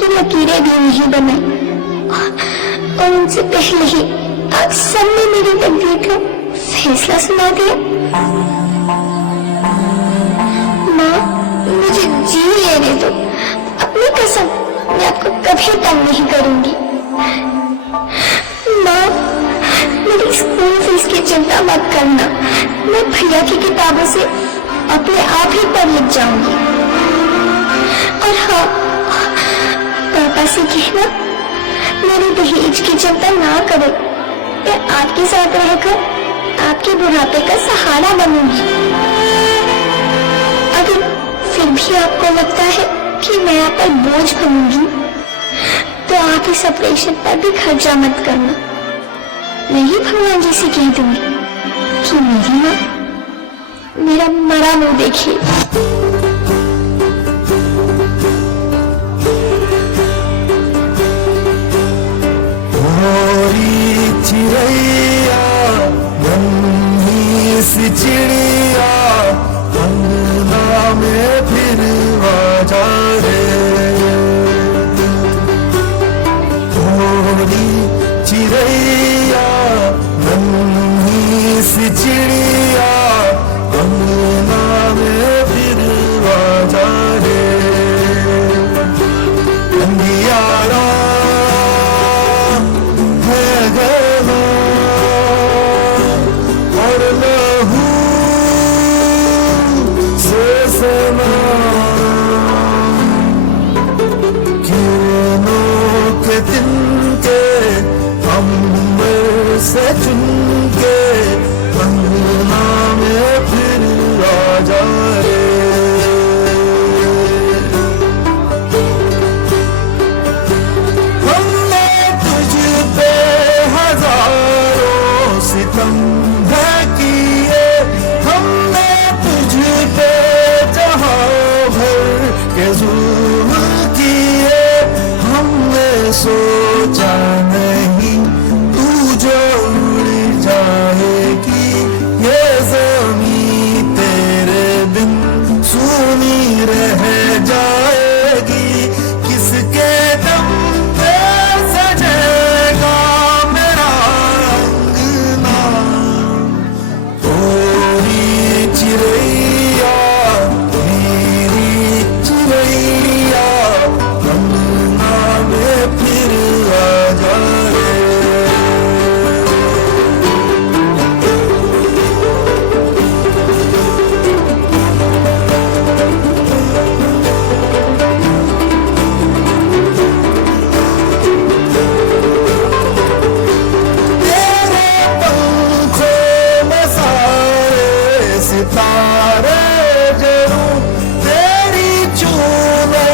की लकीरें भी नहीं बनाई और उनसे पहले ही आप सबने मेरी तकदीर का फैसला सुना दिया। माँ, मुझे जी लेने दो। अपनी कसम, मैं आपको कभी तंग नहीं करूंगी। माँ, मेरी स्कूल फीस की चिंता मत करना। मैं भैया की किताबों से अपने आप ही पढ़ लिख जाऊंगी। और हाँ, पापा से कहना मेरी दहेज की चिंता ना करो। मैं आपके साथ रहकर आपके बुढ़ापे का सहारा बनूंगी। अगर फिर भी आपको लगता है कि मैं आप पर बोझ बनूंगी, तो आप इस ऑपरेशन पर भी खर्चा मत करना। मैं ही भगवान जी से कह दूंगी कि मेरी माँ मेरा मरा मुंह देखिए। चिड़ैया नन्ही सी चिड़िया अंगना में फिर आ जा रे। थोड़ी चिड़ैया नन्ही सी चिड़िया अंगना में फिर आ जा रे। अंधियारा से चुन के अंगना में फिर आ जा रे। हमने तुझ पे हजारों सितम है किए, हमने तुझ पे जहां भर के जुल्म किए। हमने सोचा नहीं जाएगी ये ज़मीं तेरे बिन सूनी रह जाएगी। किसके दम पे सजेगा मेरा अंगना। थोड़ी चिड़ैया मेरी चिड़ैया अंगना में फिर आ जाए। सितारे जरूं तेरी चूमे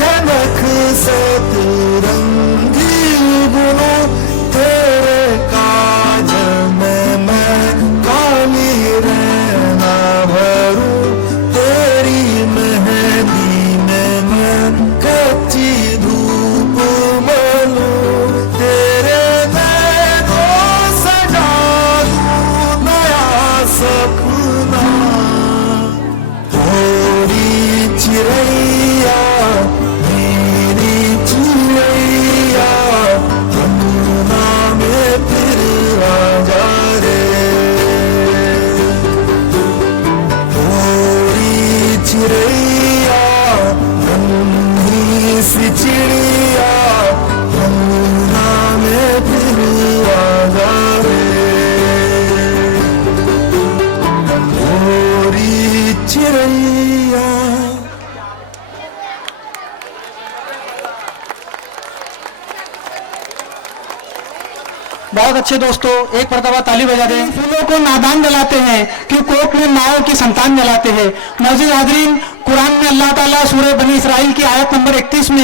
धनक से तिरंगी बुनूं। तेरे काजल में मैं काली रहना भरूं। तेरी मेहंदी में मैं कच्ची धूप मलूं। तेरे नैनों सजा दूं नया सपना। चिड़ैया मेरी चिड़ैया अंगना में फिर आ जा रे। थोड़ी चिड़ैया नन्ही सी चिड़िया अंगना में फिर आ जा रे। थोड़ी चिड़ैया। बहुत अच्छे दोस्तों, एक मरतबा ताली बजा दें। फूलों को नादान जलाते हैं कि कोख में माओ की संतान जलाते हैं। मौजूद हाजरीन, कुरान में अल्लाह ताला सूरह बनी इसराइल की आयत नंबर 31 में